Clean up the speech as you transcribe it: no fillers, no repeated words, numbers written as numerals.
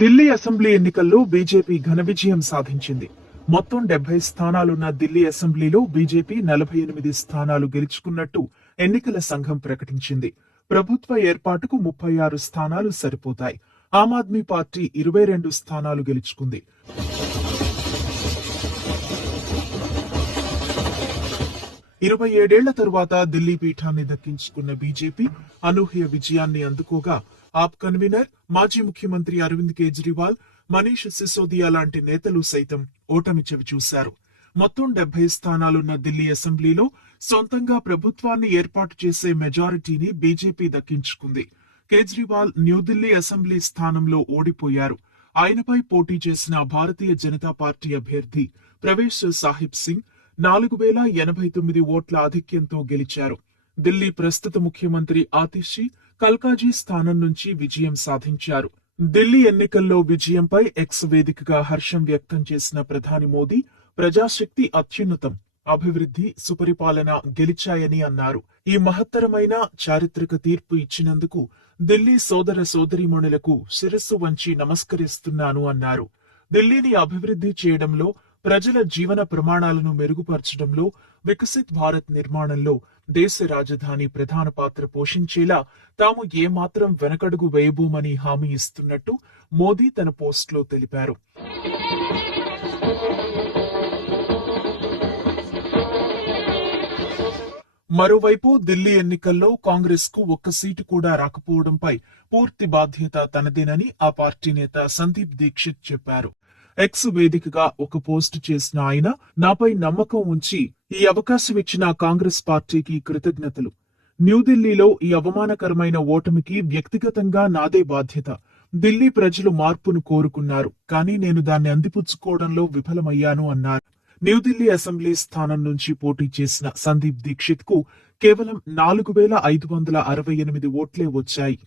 Delhi assembly ఎన్నికల్లో BJP ఘన విజయం సాధించింది. మొత్తం 70 స్థానాలున్న ఢిల్లీ అసెంబ్లీలో బీజేపీ 48 స్థానాలు గెలుచుకున్నట్టు ఎన్నికల సంఘం ప్రకటించింది. ప్రభుత్వ ఏర్పాటుకు 36 స్థానాలు సరిపోతాయి. ఆమ్ ఆద్మీ పార్టీ 22 స్థానాలు గెలుచుకుంది. 27 ఏళ్ల తరువాత ఢిల్లీ పీఠాన్ని దక్కించుకున్న బీజేపీ అనూహ్య విజయాన్ని అందుకోగా ఆప్ కన్వీనర్ మాజీ ముఖ్యమంత్రి అరవింద్ కేజ్రీవాల్, మనీష్ సిసోదియా లాంటి నేతలు సైతం ఓటమి చవిచూశారు. మొత్తం 70 స్థానాలున్న ఢిల్లీ అసెంబ్లీలో సొంతంగా ప్రభుత్వాన్ని ఏర్పాటు చేసే మెజారిటీని బీజేపీ దక్కించుకుంది. కేజ్రీవాల్ న్యూఢిల్లీ అసెంబ్లీ స్థానంలో ఓడిపోయారు. ఆయనపై పోటీ చేసిన భారతీయ జనతా పార్టీ అభ్యర్థి ప్రవేశ్ సాహిబ్ సింగ్ 4089 ఓట్ల ఆధిక్యంతో గెలిచారు. ఢిల్లీ ప్రస్తుత ముఖ్యమంత్రి ఆతిషి కల్కాజీ స్థానం నుంచి విజయం సాధించారు. ఢిల్లీ ఎన్నికల్లో విజయంపై ఎక్స్ వేదికగా హర్షం వ్యక్తం చేసిన ప్రధాని మోదీ, ప్రజాశక్తి అత్యున్నతం, అభివృద్ధి, సుపరిపాలన గెలిచాయని అన్నారు. ఈ మహత్తరమైన చారిత్రక తీర్పు ఇచ్చినందుకు ఢిల్లీ సోదర సోదరీమణులకు శిరస్సు వంచి నమస్కరిస్తున్నాను అన్నారు. ఢిల్లీని అభివృద్ధి చేయడంలో, ప్రజల జీవన ప్రమాణాలను మెరుగుపరచడంలో, వికసిత్ భారత్ నిర్మాణంలో దేశ రాజధాని ప్రధాన పాత్ర పోషించేలా తాము ఏమాత్రం వెనకడుగు వేయబోమని హామీ ఇస్తున్నట్టు మోదీ తన పోస్టులో తెలిపారు. మరోవైపు ఢిల్లీ ఎన్నికల్లో కాంగ్రెస్ కు ఒక్క సీటు కూడా రాకపోవడంపై పూర్తి బాధ్యత తనదేనని ఆ పార్టీ నేత సందీప్ దీక్షిత్ చెప్పారు. ఎక్స్ వేదికగా ఒక పోస్టు చేసిన ఆయన, నాపై నమ్మకం ఉంచి ఈ అవకాశం ఇచ్చిన కాంగ్రెస్ పార్టీకి కృతజ్ఞతలు. న్యూఢిల్లీలో ఈ అవమానకరమైన ఓటమికి వ్యక్తిగతంగా నాదే బాధ్యత. ఢిల్లీ ప్రజలు మార్పును కోరుకున్నారు, కానీ నేను దాన్ని అందిపుచ్చుకోవడంలో విఫలమయ్యాను అన్నారు. న్యూఢిల్లీ అసెంబ్లీ స్థానం నుంచి పోటీ చేసిన సందీప్ దీక్షిత్ కు కేవలం 4568 ఓట్లే వచ్చాయి.